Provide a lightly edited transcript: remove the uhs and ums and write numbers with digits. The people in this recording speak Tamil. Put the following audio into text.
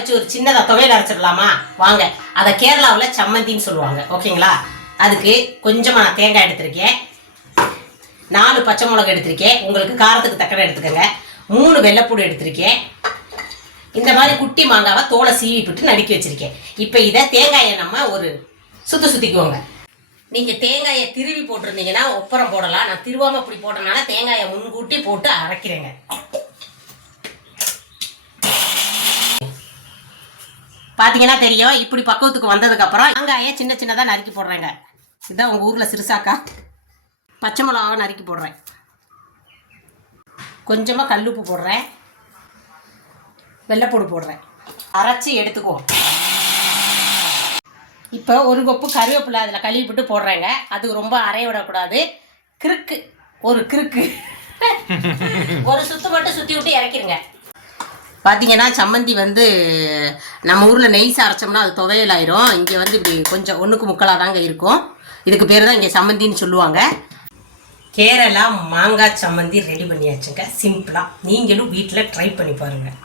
வச்சு ஒரு சின்னதாக துவையல் அரைச்சிடலாமா? வாங்க. அதை கேரளாவில் சம்மந்தின்னு சொல்லுவாங்க. ஓகேங்களா? அதுக்கு கொஞ்சமாக நான் தேங்காய் எடுத்திருக்கேன், 4 பச்சை மிளகாய் எடுத்திருக்கேன், உங்களுக்கு காரத்துக்கு தக்கன எடுத்துக்கோங்க, 3 வெள்ளைப்பூடு எடுத்திருக்கேன். இந்த மாதிரி குட்டி மாங்காவை தோலை சீவி விட்டு நடுக்கி வச்சிருக்கேன். இப்போ இதை தேங்காயை நம்ம ஒரு சுற்றிக்குவோங்க. நீங்கள் தேங்காயை திருவி போட்டிருந்தீங்கன்னா ஒப்பரம் போடலாம். நான் திருவாமல் இப்படி போட்டனால தேங்காயை முன்கூட்டி போட்டு அரைக்கிறேங்க. பார்த்தீங்கன்னா தெரியும். இப்படி பக்குவத்துக்கு வந்ததுக்கப்புறம் வெங்காயம் சின்ன சின்னதாக நறுக்கி போடுறேங்க. இதுதான் உங்கள் ஊரில் சிறுசாக்கா. பச்சை மிளகாவை நறுக்கி போடுறேன், கொஞ்சமாக கல்லுப்பு போடுறேன், வெள்ளைப்பூடு போடுறேன், அரைச்சி எடுத்துக்குவோம். இப்போ ஒரு கொப்பு கருவேப்பிலை அதில் கழுவி விட்டு போடுறேங்க. அது ரொம்ப அரைய விடக்கூடாது. கிறுக்கு ஒரு கிறுக்கு ஒரு சுற்று மட்டும் சுற்றி விட்டு இறக்கிடுங்க. பார்த்தீங்கன்னா சம்மந்தி வந்து நம்ம ஊரில் நெய்ஸ் அரைச்சோம்னா அது துவையல் ஆயிரும். இங்கே வந்து இப்படி கொஞ்சம் ஒன்றுக்கு முக்கலாக தாங்க இருக்கும். இதுக்கு பேர் தான் இங்கே சம்மந்தின்னு சொல்லுவாங்க. கேரளா மாங்காய் சம்மந்தி ரெடி பண்ணியாச்சுங்க. சிம்பிளாக நீங்களும் வீட்டில் ட்ரை பண்ணி பாருங்கள்.